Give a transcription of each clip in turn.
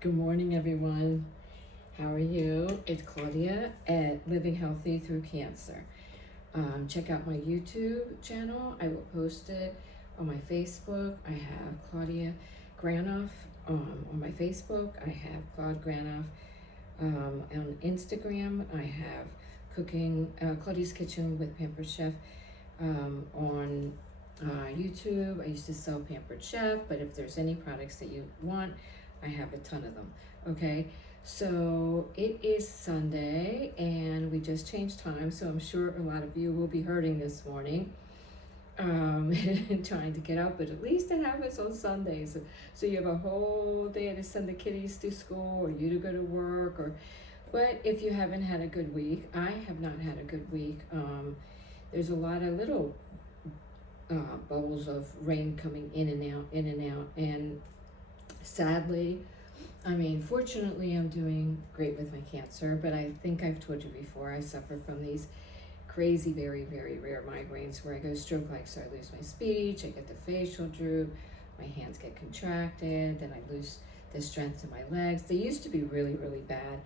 Good morning, everyone. How are you? It's Claudia at Living Healthy Through Cancer. Check out my YouTube channel. I will post it on my Facebook. I have Claudia Granoff on my Facebook. I have Claude Granoff on Instagram. I have cooking Claudia's Kitchen with Pampered Chef on YouTube. I used to sell Pampered Chef, but if there's any products that you want, I have a ton of them. Okay, so it is Sunday and we just changed time, so I'm sure a lot of you will be hurting this morning, trying to get up, but at least it happens on Sundays. So you have a whole day to send the kiddies to school or you to go to work, or but if you haven't had a good week, I have not had a good week. There's a lot of little bubbles of rain coming in and out, and sadly, I mean, fortunately, I'm doing great with my cancer, but I think I've told you before, I suffer from these crazy, very, very rare migraines where I go stroke-like, so I lose my speech, I get the facial droop, my hands get contracted, then I lose the strength in my legs. They used to be really, really bad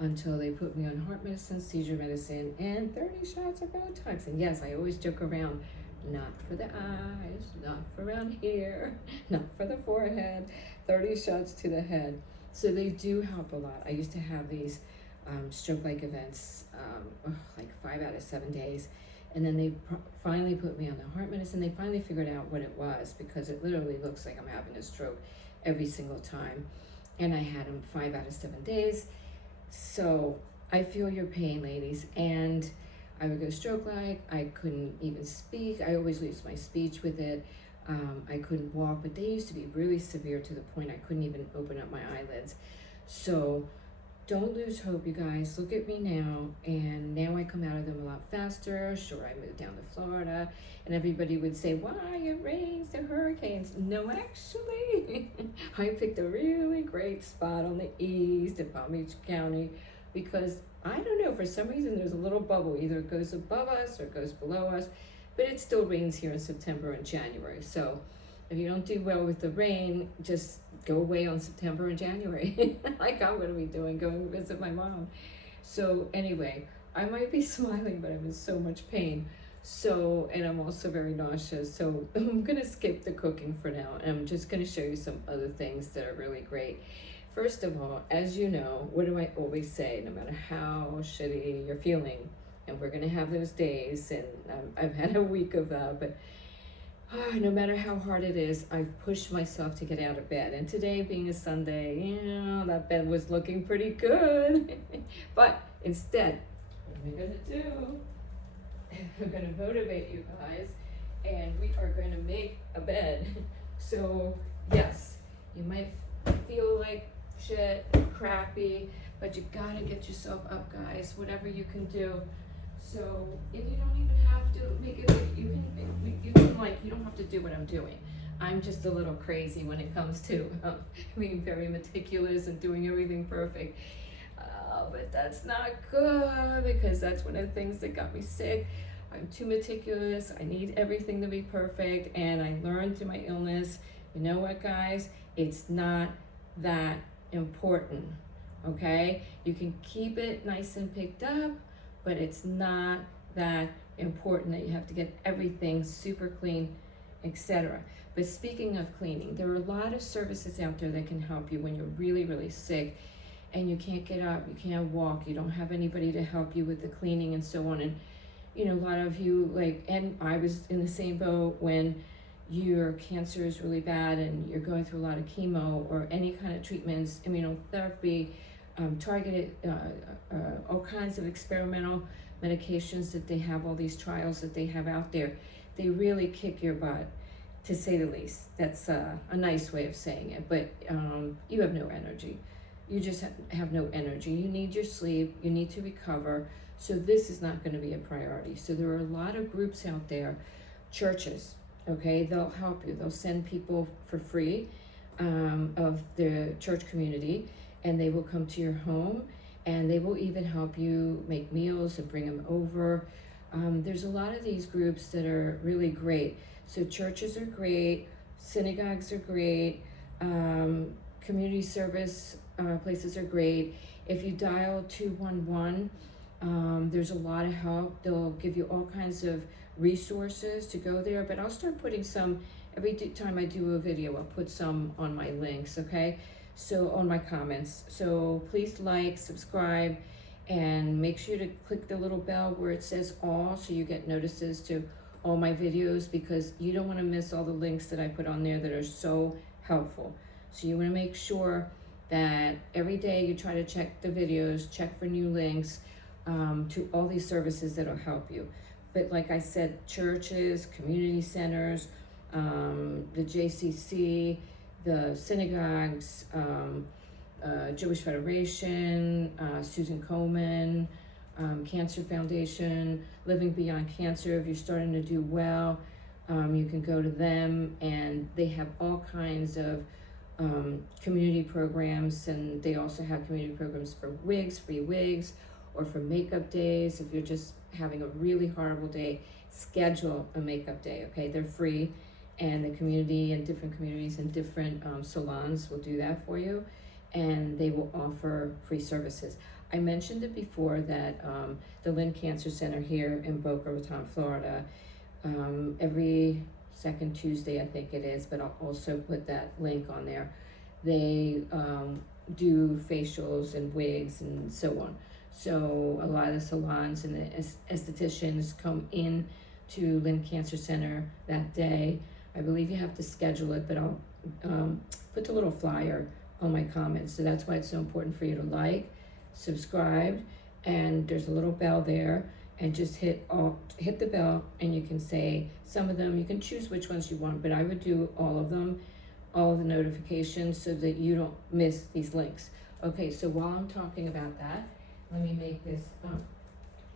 until they put me on heart medicine, seizure medicine, and 30 shots of Botox. And yes, I always joke around, not for the eyes, not for around here, not for the forehead, 30 shots to the head. So they do help a lot. I used to have these stroke-like events, like 5 out of 7 days. And then they finally put me on the heart medicine. They finally figured out what it was, because it literally looks like I'm having a stroke every single time. And I had them 5 out of 7 days. So I feel your pain, ladies. And I would go stroke-like, I couldn't even speak. I always lose my speech with it. I couldn't walk, but they used to be really severe to the point I couldn't even open up my eyelids. So don't lose hope, you guys. Look at me now, and now I come out of them a lot faster. Sure, I moved down to Florida, and everybody would say, why, it rains, the hurricanes. No, actually, I picked a really great spot on the east in Palm Beach County, because I don't know, for some reason there's a little bubble. Either it goes above us or it goes below us, but it still rains here in September and January. So if you don't do well with the rain, just go away on September and January, like I'm going to be doing, going to visit my mom. So anyway, I might be smiling, but I'm in so much pain. So, and I'm also very nauseous. So I'm going to skip the cooking for now. And I'm just going to show you some other things that are really great. First of all, as you know, what do I always say? No matter how shitty you're feeling, and we're going to have those days, and I've had a week of that, but no matter how hard it is, I've pushed myself to get out of bed. And today, being a Sunday, that bed was looking pretty good. But instead, what am I going to do? I'm going to motivate you guys, and we are going to make a bed. So yes, you might feel like shit, crappy, but you gotta get yourself up, guys, whatever you can do. So if you don't even have to make it, you can like, you don't have to do what I'm doing. I'm just a little crazy when it comes to being very meticulous and doing everything perfect. But that's not good, because that's one of the things that got me sick. I'm too meticulous. I need everything to be perfect. And I learned through my illness, you know what, guys? It's not that important, okay? You can keep it nice and picked up, but it's not that important that you have to get everything super clean, etc. But speaking of cleaning, there are a lot of services out there that can help you when you're really, really sick and you can't get up, you can't walk, you don't have anybody to help you with the cleaning and so on. And you know, a lot of you, like, and I was in the same boat, when your cancer is really bad and you're going through a lot of chemo or any kind of treatments, immunotherapy, targeted, all kinds of experimental medications that they have, all these trials that they have out there, they really kick your butt, to say the least. That's a nice way of saying it, but you have no energy. You just have no energy. You need your sleep, you need to recover. So this is not going to be a priority. So there are a lot of groups out there, churches, okay, they'll help you. They'll send people for free of the church community, and they will come to your home, and they will even help you make meals and bring them over. There's a lot of these groups that are really great. So churches are great, synagogues are great, community service places are great. If you dial 211, there's a lot of help. They'll give you all kinds of resources to go there, but I'll start putting some, every time I do a video, I'll put some on my links, okay? So on my comments. So please like, subscribe, and make sure to click the little bell where it says all, so you get notices to all my videos, because you don't want to miss all the links that I put on there that are so helpful. So you want to make sure that every day you try to check the videos, check for new links to all these services that'll help you. But like I said, churches, community centers, the JCC, the synagogues, Jewish Federation, Susan Komen, Cancer Foundation, Living Beyond Cancer. If you're starting to do well, you can go to them, and they have all kinds of community programs, and they also have community programs for wigs, free wigs, or for makeup days. If you're just having a really horrible day, schedule a makeup day, okay? They're free, and the community and different communities and different salons will do that for you, and they will offer free services. I mentioned it before that the Lynn Cancer Center here in Boca Raton, Florida, every second Tuesday, I think it is, but I'll also put that link on there. They do facials and wigs and so on. So a lot of the salons and the estheticians come in to Lynn Cancer Center that day. I believe you have to schedule it, but I'll put the little flyer on my comments. So that's why it's so important for you to like, subscribe, and there's a little bell there, and just hit the bell, and you can say some of them. You can choose which ones you want, but I would do all of them, all of the notifications, so that you don't miss these links. Okay, so while I'm talking about that, let me make this up.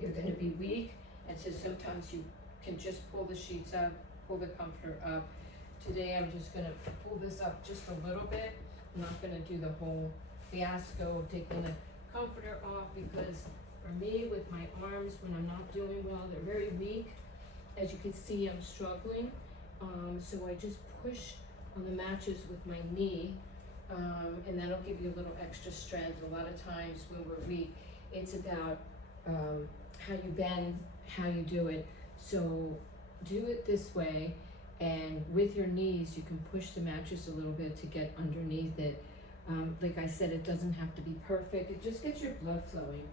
You're going to be weak, and so sometimes you can just pull the sheets up, pull the comforter up. Today I'm just going to pull this up just a little bit. I'm not going to do the whole fiasco of taking the comforter off, because for me, with my arms, when I'm not doing well, they're very weak. As you can see, I'm struggling. So I just push on the mattress with my knee, and that'll give you a little extra strength. A lot of times when we're weak, it's about how you bend, how you do it. So do it this way, and with your knees, you can push the mattress a little bit to get underneath it. Like I said, it doesn't have to be perfect. It just gets your blood flowing.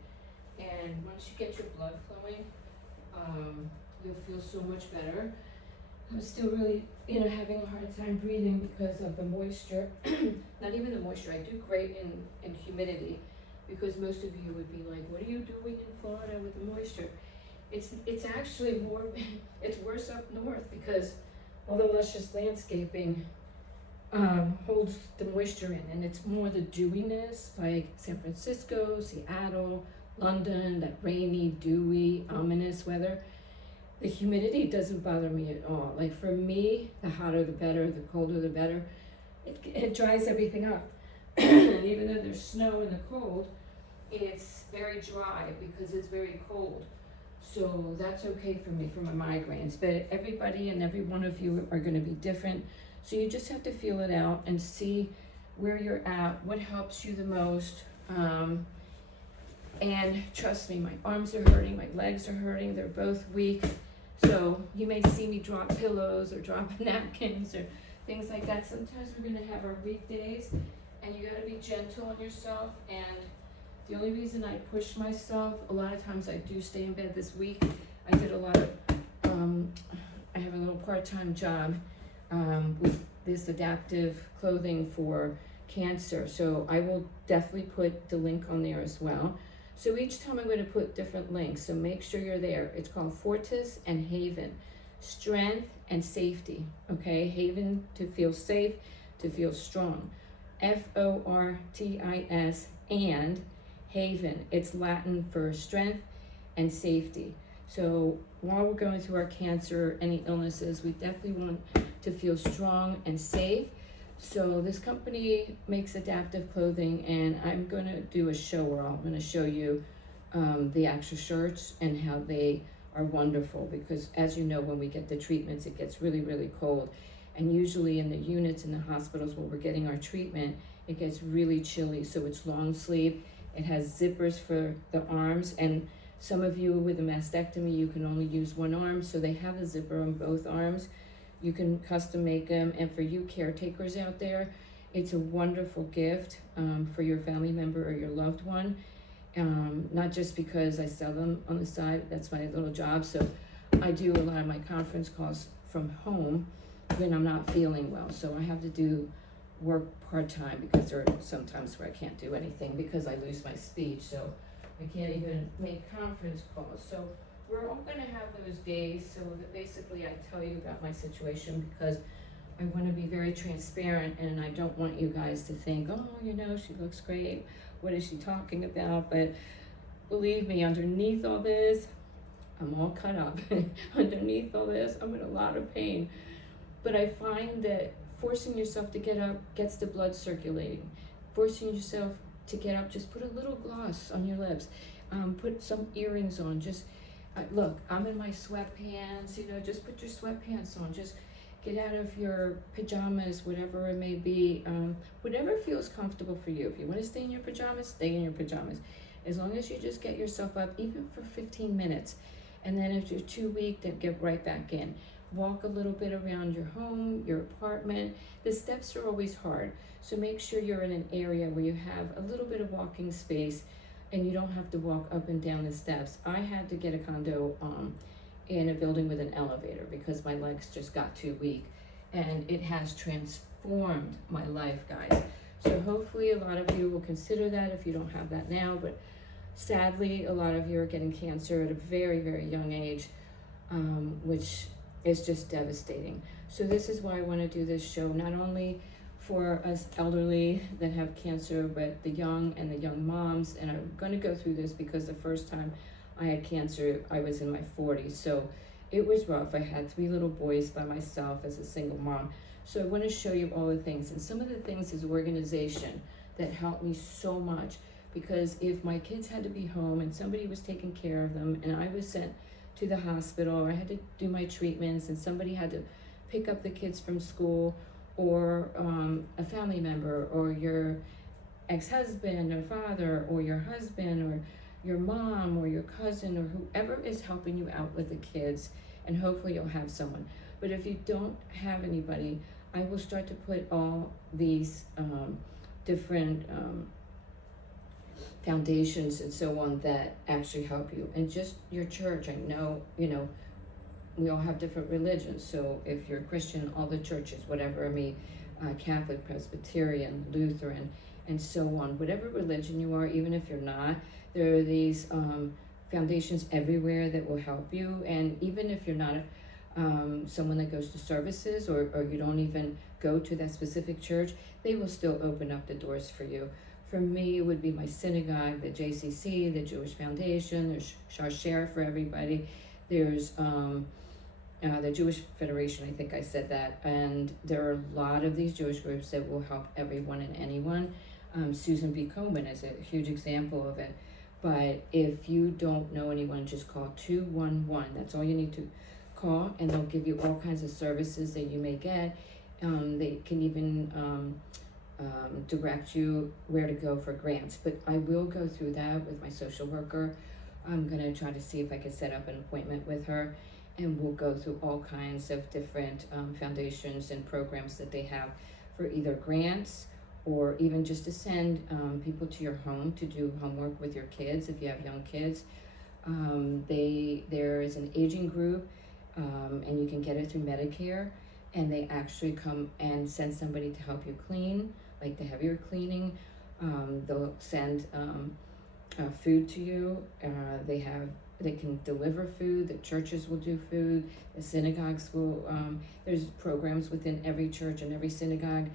And once you get your blood flowing, you'll feel so much better. I'm still really, having a hard time breathing because of the moisture. Not even the moisture. I do great in humidity, because most of you would be like, what are you doing in Florida with the moisture? It's actually more, it's worse up north, because all the luscious landscaping holds the moisture in, and it's more the dewiness, like San Francisco, Seattle, London, that rainy, dewy, ominous weather. The humidity doesn't bother me at all. Like for me, the hotter the better, the colder the better. It dries everything up. And even though there's snow in the cold, it's very dry because it's very cold. So that's okay for me, for my migraines. But everybody and every one of you are going to be different. So you just have to feel it out and see where you're at, what helps you the most. And trust me, my arms are hurting, my legs are hurting, they're both weak. So you may see me drop pillows or drop napkins or things like that. Sometimes we're gonna have our weak days, and you gotta be gentle on yourself. And the only reason I push myself, a lot of times I do stay in bed this week. I did a lot of, I have a little part-time job with this adaptive clothing for cancer. So I will definitely put the link on there as well. So each time I'm going to put different links, so make sure you're there. It's called Fortis and Haven. Strength and safety, okay? Haven, to feel safe, to feel strong. Fortis and Haven. It's Latin for strength and safety. So while we're going through our cancer, any illnesses, we definitely want to feel strong and safe. So this company makes adaptive clothing, and I'm going to do a show where I'm going to show you the actual shirts and how they are wonderful, because as you know, when we get the treatments, it gets really, really cold. And usually in the units in the hospitals where we're getting our treatment, it gets really chilly. So it's long sleeve. It has zippers for the arms, and some of you with a mastectomy, you can only use one arm, so they have a zipper on both arms. You can custom make them, and for you caretakers out there, it's a wonderful gift for your family member or your loved one. Not just because I sell them on the side, that's my little job. So I do a lot of my conference calls from home when I'm not feeling well. So I have to do work part-time because there are some times where I can't do anything because I lose my speech. So I can't even make conference calls. So we're all gonna have those days so that basically I tell you about my situation because I wanna be very transparent and I don't want you guys to think, oh, you know, she looks great. What is she talking about? But believe me, underneath all this, I'm all cut up. Underneath all this, I'm in a lot of pain. But I find that forcing yourself to get up gets the blood circulating. Forcing yourself to get up, just put a little gloss on your lips. Put some earrings on. Just look, I'm in my sweatpants, you know, just put your sweatpants on. Just get out of your pajamas, whatever it may be. Whatever feels comfortable for you. If you want to stay in your pajamas, stay in your pajamas. As long as you just get yourself up, even for 15 minutes. And then if you're too weak, then get right back in. Walk a little bit around your home, your apartment. The steps are always hard. So make sure you're in an area where you have a little bit of walking space and you don't have to walk up and down the steps. I had to get a condo in a building with an elevator because my legs just got too weak. And it has transformed my life, guys. So hopefully a lot of you will consider that if you don't have that now. But sadly, a lot of you are getting cancer at a very, very young age, which is just devastating. So this is why I want to do this show, not only for us elderly that have cancer, but the young and the young moms. And I'm going to go through this because the first time I had cancer, I was in my 40s. So it was rough. I had 3 little boys by myself as a single mom. So I want to show you all the things. And some of the things is organization that helped me so much. Because if my kids had to be home and somebody was taking care of them and I was sent to the hospital, or I had to do my treatments and somebody had to pick up the kids from school, or a family member, or your ex-husband or father, or your husband, or your mom, or your cousin, or whoever is helping you out with the kids, and hopefully you'll have someone. But if you don't have anybody, I will start to put all these different foundations and so on that actually help you. And just your church, I know, you know, we all have different religions. So if you're Christian, all the churches, whatever, I mean, Catholic, Presbyterian, Lutheran, and so on, whatever religion you are, even if you're not, there are these foundations everywhere that will help you. And even if you're not someone that goes to services, or you don't even go to that specific church, they will still open up the doors for you. For me, it would be my synagogue, the JCC, the Jewish Foundation. There's Sharshare for everybody. There's the Jewish Federation, I think I said that. And there are a lot of these Jewish groups that will help everyone and anyone. Susan B. Komen is a huge example of it. But if you don't know anyone, just call 211. That's all you need to call, and they'll give you all kinds of services that you may get. They can even direct you where to go for grants. But I will go through that with my social worker. I'm going to try to see if I can set up an appointment with her, and we'll go through all kinds of different foundations and programs that they have for either grants, or even just to send people to your home to do homework with your kids if you have young kids. There is an aging group, and you can get it through Medicare, and they actually come and send somebody to help you clean, like the heavier cleaning. They'll send food to you. They can deliver food. The churches will do food. The synagogues will. There's programs within every church and every synagogue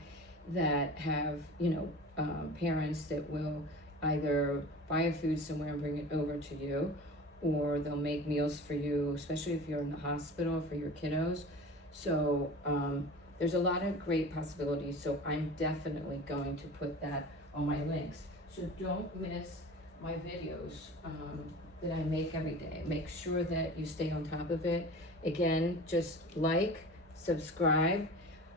that have, parents that will either buy a food somewhere and bring it over to you, or they'll make meals for you, especially if you're in the hospital for your kiddos. So there's a lot of great possibilities. So I'm definitely going to put that on my links. So don't miss my videos that I make every day. Make sure that you stay on top of it. Again, just like, subscribe.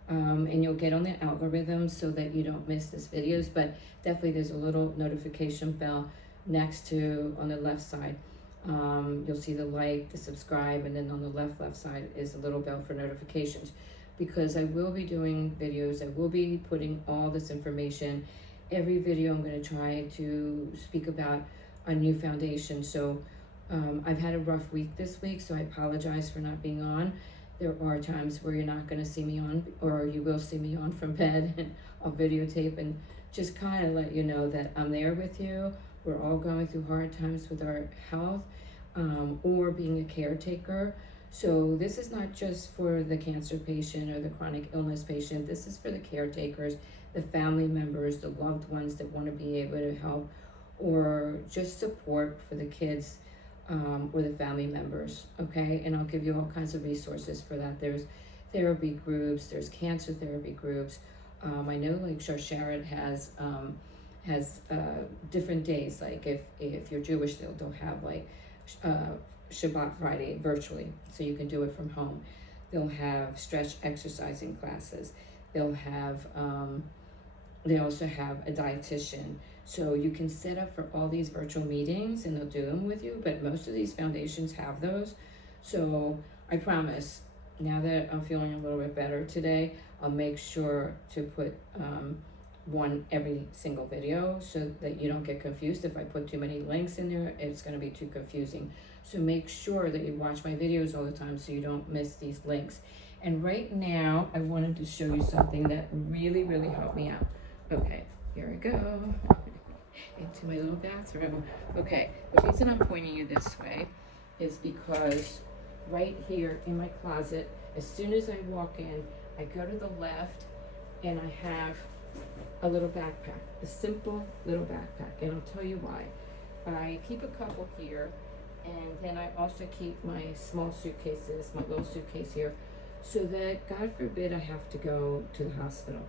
and you'll get on the algorithm so that you don't miss this videos. But definitely there's a little notification bell next to on the left side. You'll see the like, the subscribe, and then on the left side is a little bell for notifications, because I will be doing videos. I will be putting all this information. Every video I'm going to try to speak about a new foundation. So I've had a rough week this week, so I apologize for not being on. There are times where you're not going to see me on, or you will see me on from bed, and I'll videotape and just kind of let you know that I'm there with you. We're all going through hard times with our health, or being a caretaker. So this is not just for the cancer patient or the chronic illness patient. This is for the caretakers, the family members, the loved ones that want to be able to help or just support for the kids, or the family members, okay? And I'll give you all kinds of resources for that. There's therapy groups, there's cancer therapy groups. I know like Sharsheret has different days, like if you're Jewish, they'll have like Shabbat Friday virtually, so you can do it from home. They'll have stretch exercising classes. They'll have, they also have a dietitian. So you can set up for all these virtual meetings and they'll do them with you, but most of these foundations have those. So I promise, now that I'm feeling a little bit better today, I'll make sure to put one every single video so that you don't get confused. If I put too many links in there, it's going to be too confusing. So make sure that you watch my videos all the time so you don't miss these links. And right now, I wanted to show you something that really, really helped me out. Okay, here I go. Into my little bathroom. Okay, the reason I'm pointing you this way is because right here in my closet, as soon as I walk in, I go to the left and I have a little backpack, a simple little backpack, and I'll tell you why. I keep a couple here, and then I also keep my small suitcases, my little suitcase here, so that God forbid I have to go to the hospital.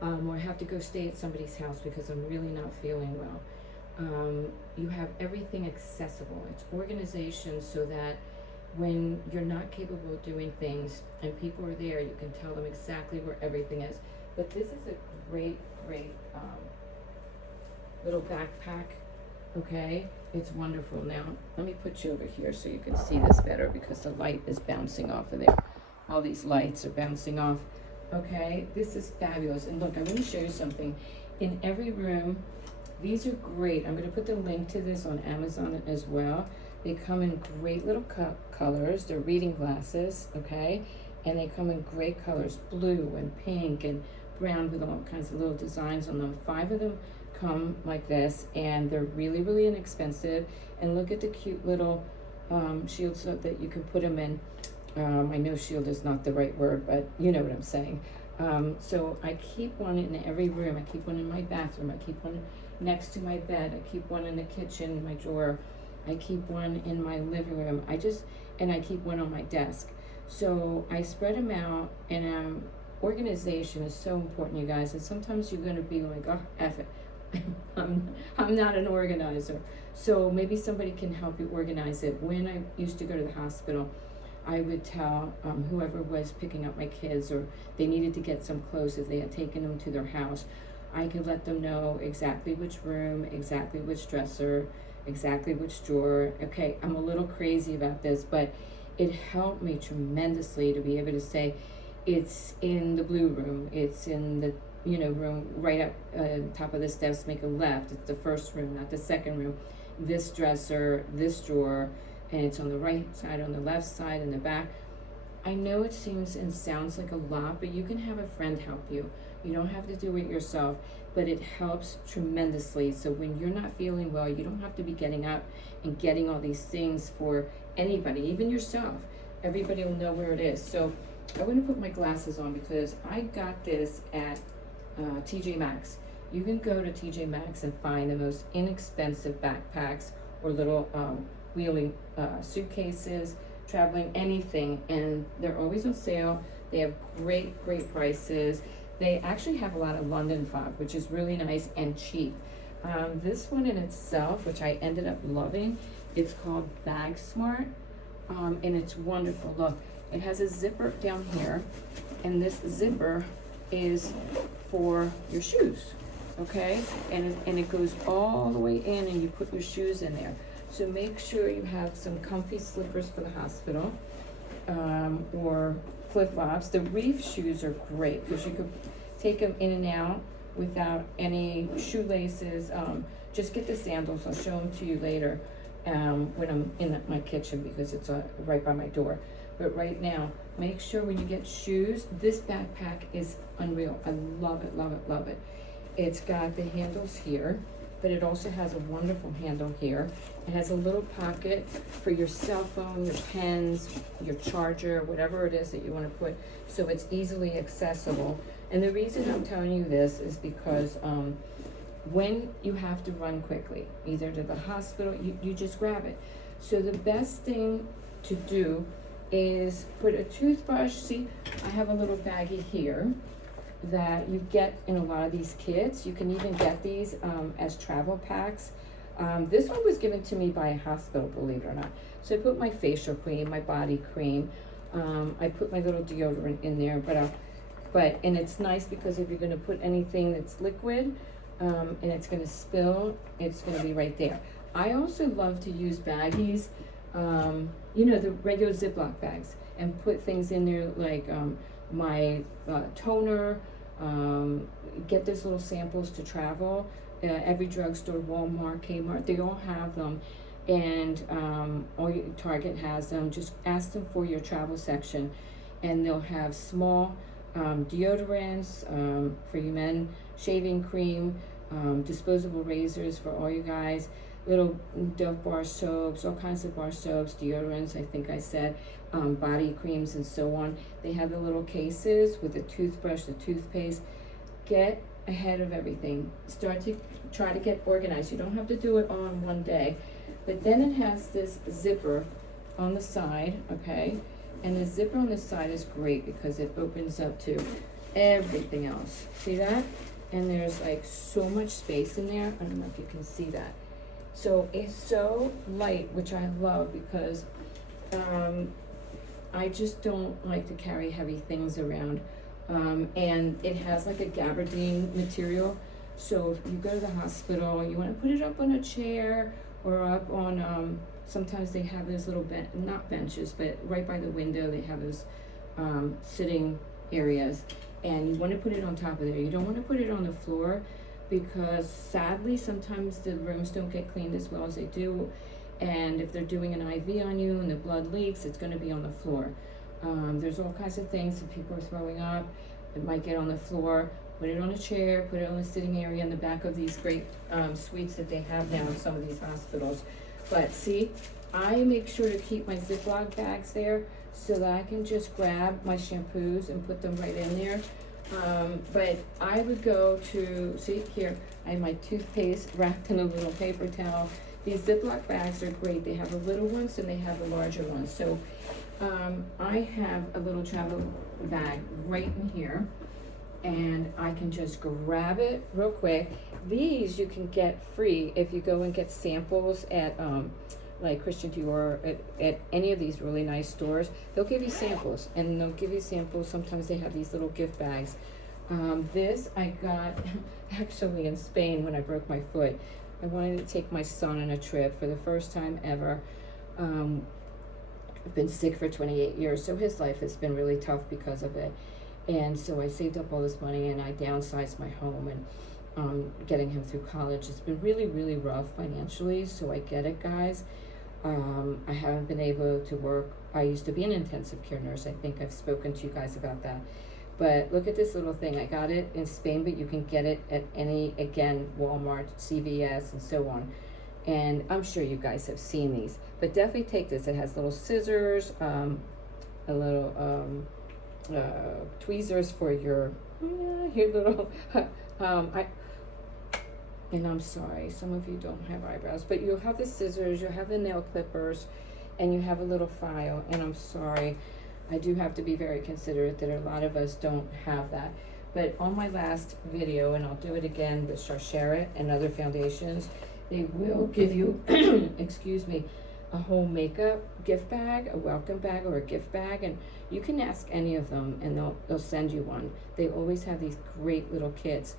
Or I have to go stay at somebody's house because I'm really not feeling well. You have everything accessible. It's organization so that when you're not capable of doing things and people are there, you can tell them exactly where everything is. But this is a great little backpack, okay? It's wonderful. Now, let me put you over here so you can see this better because the light is bouncing off of there. All these lights are bouncing off. Okay, this is fabulous. And look, I'm going to show you something. In every room, these are great. I'm going to put the link to this on Amazon as well. They come in great little colors. They're reading glasses, okay? And they come in great colors, blue and pink and brown with all kinds of little designs on them. 5 of them come like this, and they're really, really inexpensive. And look at the cute little shields so that you can put them in. I know shield is not the right word, but you know what I'm saying. So I keep one in every room. I keep one in my bathroom. I keep one next to my bed. I keep one in the kitchen, my drawer. I keep one in my living room. And I keep one on my desk. So I spread them out, and organization is so important, you guys. And sometimes you're going to be like, oh, F it. I'm not an organizer. So maybe somebody can help you organize it. When I used to go to the hospital, I would tell whoever was picking up my kids, or they needed to get some clothes if they had taken them to their house, I could let them know exactly which room, exactly which dresser, exactly which drawer. Okay, I'm a little crazy about this, but it helped me tremendously to be able to say, it's in the blue room, it's in the room right up top of the steps, make a left, it's the first room, not the second room, this dresser, this drawer, and it's on the right side, on the left side, in the back. I know it seems and sounds like a lot, but you can have a friend help you. You don't have to do it yourself, but it helps tremendously. So when you're not feeling well, you don't have to be getting up and getting all these things for anybody, even yourself. Everybody will know where it is. So I want to put my glasses on because I got this at TJ Maxx. You can go to TJ Maxx and find the most inexpensive backpacks or little wheeling suitcases, traveling, anything, and they're always on sale. They have great prices. They actually have a lot of London fog, which is really nice and cheap. This one in itself, which I ended up loving, it's called Bag Smart, and it's wonderful. Look, it has a zipper down here, and this zipper is for your shoes, okay? And it goes all the way in, and you put your shoes in there. So make sure you have some comfy slippers for the hospital, or flip-flops. The reef shoes are great because you could take them in and out without any shoelaces. Just get the sandals. I'll show them to you later when I'm in my kitchen because it's right by my door. But right now, make sure when you get shoes, this backpack is unreal. I love it, love it, love it. It's got the handles here, but it also has a wonderful handle here. It has a little pocket for your cell phone, your pens, your charger, whatever it is that you want to put, so it's easily accessible. And the reason I'm telling you this is because when you have to run quickly, either to the hospital, you just grab it. So the best thing to do is put a toothbrush. See, I have a little baggie here that you get in a lot of these kits. You can even get these as travel packs. This one was given to me by a hospital, believe it or not. So I put my facial cream, my body cream. I put my little deodorant in there, and it's nice because if you're gonna put anything that's liquid and it's gonna spill, it's gonna be right there. I also love to use baggies, you know, the regular Ziploc bags, and put things in there like my toner, get those little samples to travel. Every drugstore, Walmart, Kmart, they all have them, and Target has them. Just ask them for your travel section, and they'll have small deodorants for you men, shaving cream, disposable razors for all you guys, little Dove bar soaps, all kinds of bar soaps, deodorants, I think I said, body creams and so on. They have the little cases with the toothbrush, the toothpaste. Get ahead of everything. Start to try to get organized. You don't have to do it all in one day. But then it has this zipper on the side, okay? And the zipper on the side is great because it opens up to everything else. See that? And there's like so much space in there. I don't know if you can see that. So it's so light, which I love because I just don't like to carry heavy things around. And it has like a gabardine material. So if you go to the hospital, you want to put it up on a chair or up on, sometimes they have those little, not benches, but right by the window, they have those sitting areas. And you want to put it on top of there. You don't want to put it on the floor because sadly, sometimes the rooms don't get cleaned as well as they do. And if they're doing an IV on you and the blood leaks, it's going to be on the floor. There's all kinds of things that people are throwing up. It might get on the floor. Put it on a chair, put it on the sitting area in the back of these great suites that they have now in some of these hospitals. But see, I make sure to keep my Ziploc bags there so that I can just grab my shampoos and put them right in there. But I would go to, see here, I have my toothpaste wrapped in a little paper towel. These Ziploc bags are great. They have the little ones and they have the larger ones. So I have a little travel bag right in here, and I can just grab it real quick. These you can get free if you go and get samples at like Christian Dior, at any of these really nice stores. They'll give you samples, and they'll give you samples. Sometimes they have these little gift bags. This I got actually in Spain when I broke my foot. I wanted to take my son on a trip for the first time ever. I've been sick for 28 years, so his life has been really tough because of it. And so I saved up all this money and I downsized my home, and getting him through college. It's been really, really rough financially, so I get it, guys. I haven't been able to work. I used to be an intensive care nurse. I think I've spoken to you guys about that. But look at this little thing. I got it in Spain, but you can get it at any, again, Walmart, CVS, and so on. And I'm sure you guys have seen these. But definitely take this. It has little scissors, a little tweezers for your little, and I'm sorry, some of you don't have eyebrows, but you'll have the scissors, you'll have the nail clippers, and you have a little file. And I'm sorry, I do have to be very considerate that a lot of us don't have that. But on my last video, and I'll do it again with Sharsheret and other foundations, they will give you, excuse me, a whole makeup gift bag, a welcome bag or a gift bag, and you can ask any of them and they'll send you one. They always have these great little kits,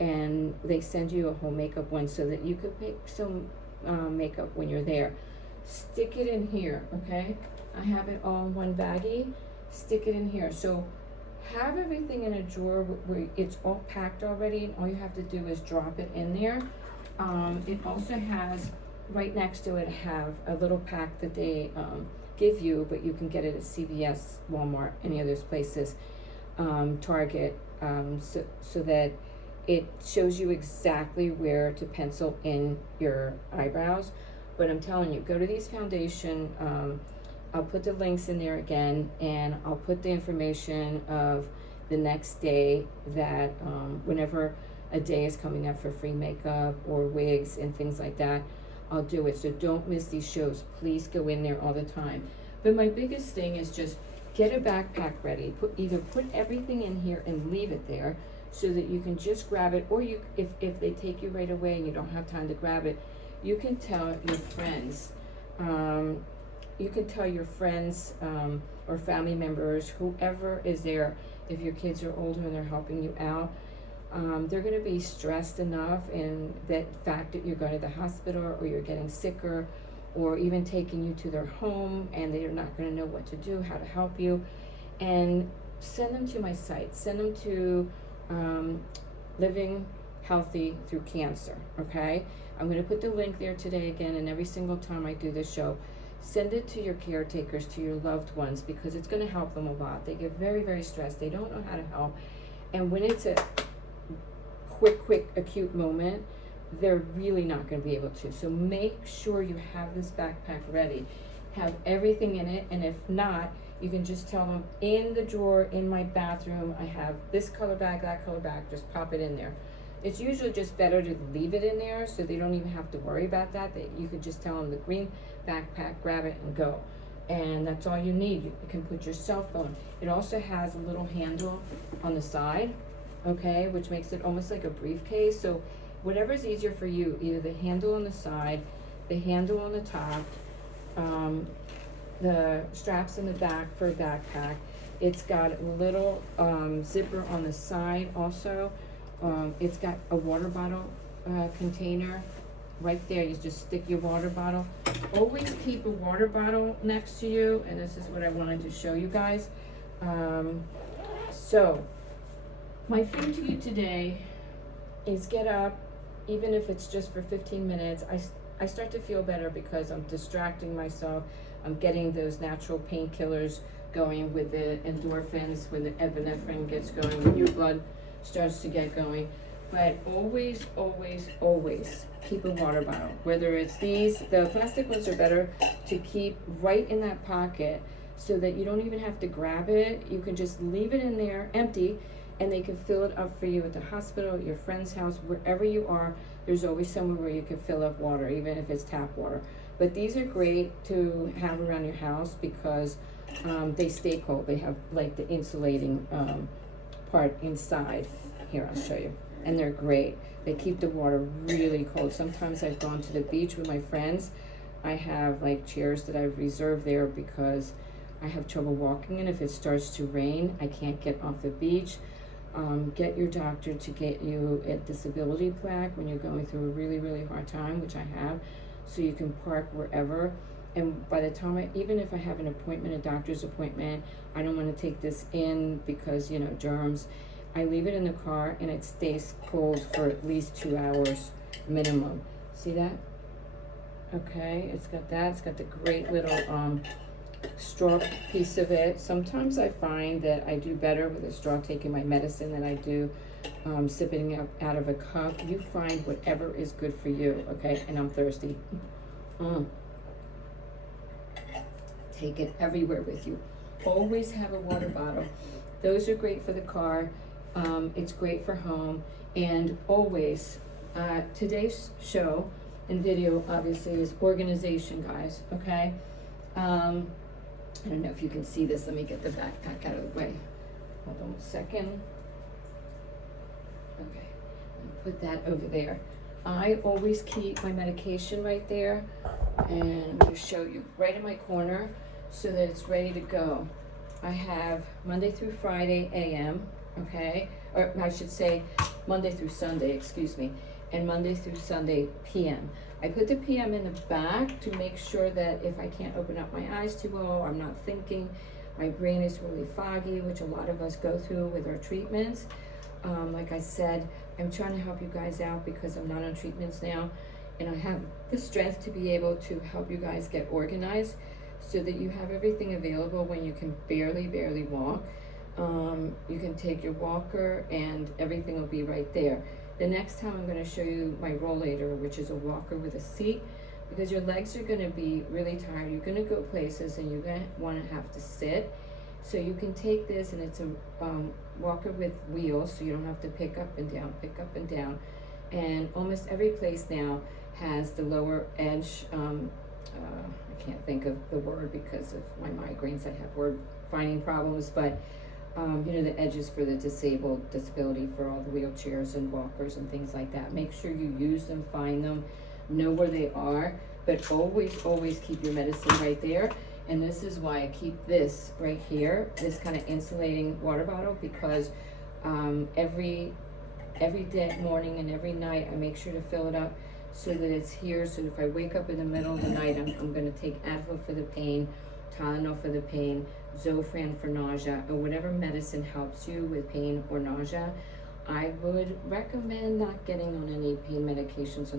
and they send you a whole makeup one so that you could pick some makeup when you're there. Stick it in here, okay? I have it all in one baggie. Stick it in here. So have everything in a drawer where it's all packed already, and all you have to do is drop it in there. It also has, right next to it, have a little pack that they give you, but you can get it at CVS, Walmart, any of those places, Target, so that it shows you exactly where to pencil in your eyebrows. But I'm telling you, go to these foundation, I'll put the links in there again, and I'll put the information of the next day that whenever a day is coming up for free makeup or wigs and things like that, I'll do it. So don't miss these shows. Please go in there all the time. But my biggest thing is just get a backpack ready. Either put everything in here and leave it there so that you can just grab it, or you, if they take you right away and you don't have time to grab it, you can tell your friends. You can tell your friends or family members, whoever is there, if your kids are older and they're helping you out. They're going to be stressed enough in that fact that you're going to the hospital or you're getting sicker, or even taking you to their home, and they're not going to know what to do, how to help you. And send them to my site. Send them to Living Healthy Through Cancer, okay? I'm going to put the link there today again, and every single time I do this show, send it to your caretakers, to your loved ones, because it's going to help them a lot. They get very, very stressed. They don't know how to help. And when it's a quick, acute moment, they're really not going to be able to. So make sure you have this backpack ready. Have everything in it, and if not, you can just tell them, in the drawer in my bathroom, I have this color bag, that color bag, just pop it in there. It's usually just better to leave it in there so they don't even have to worry about that. You could just tell them the green backpack, grab it and go. And that's all you need. You can put your cell phone. It also has a little handle on the side, okay, which makes it almost like a briefcase. So whatever's easier for you, either the handle on the side, the handle on the top, the straps in the back for a backpack. It's got a little zipper on the side also. It's got a water bottle container right there. You just stick your water bottle. Always keep a water bottle next to you, and this is what I wanted to show you guys. So my thing to you today is get up, even if it's just for 15 minutes. I start to feel better because I'm distracting myself. I'm getting those natural painkillers going with the endorphins, when the epinephrine gets going, when your blood starts to get going. But always, always, always keep a water bottle. Whether it's these, the plastic ones are better to keep right in that pocket so that you don't even have to grab it. You can just leave it in there empty, and they can fill it up for you at the hospital, at your friend's house, wherever you are. There's always somewhere where you can fill up water, even if it's tap water. But these are great to have around your house because they stay cold. They have like the insulating part inside. Here, I'll show you. And they're great. They keep the water really cold. Sometimes I've gone to the beach with my friends. I have like chairs that I've reserved there because I have trouble walking, and if it starts to rain, I can't get off the beach. Get your doctor to get you a disability plaque when you're going through a really, really hard time, which I have, so you can park wherever. And by the time even if I have an appointment, a doctor's appointment, I don't want to take this in because, you know, germs. I leave it in the car and it stays cold for at least 2 hours minimum. See that? Okay, it's got that. It's got the great little straw piece of it. Sometimes I find that I do better with a straw taking my medicine than I do sipping out of a cup. You find whatever is good for you, okay? And I'm thirsty. Take it everywhere with you. Always have a water bottle. Those are great for the car. It's great for home. And always, today's show and video obviously is organization, guys, okay? I don't know if you can see this. Let me get the backpack out of the way. Hold on a second. Okay, put that over there. I always keep my medication right there. And I'm going to show you right in my corner so that it's ready to go. I have Monday through Friday AM, okay? Or I should say Monday through Sunday, excuse me, and Monday through Sunday PM. I put the PM in the back to make sure that if I can't open up my eyes too well, I'm not thinking, my brain is really foggy, which a lot of us go through with our treatments. Like I said, I'm trying to help you guys out because I'm not on treatments now, and I have the strength to be able to help you guys get organized so that you have everything available when you can barely walk. You can take your walker and everything will be right there. The next time I'm going to show you my rollator, which is a walker with a seat, because your legs are going to be really tired. You're going to go places and you're going to want to have to sit. So you can take this, and it's a walker with wheels, so you don't have to pick up and down. And almost every place now has the lower edge. I can't think of the word because of my migraines. I have word finding problems, but you know, the edges for the disabled, disability for all the wheelchairs and walkers and things like that. Make sure you use them, find them, know where they are, but always keep your medicine right there. And this is why I keep this right here, this kind of insulating water bottle, because every day, morning and every night, I make sure to fill it up so that it's here. So if I wake up in the middle of the night, I'm going to take Advil for the pain, Tylenol for the pain, Zofran for nausea, or whatever medicine helps you with pain or nausea. I would recommend not getting on any pain medications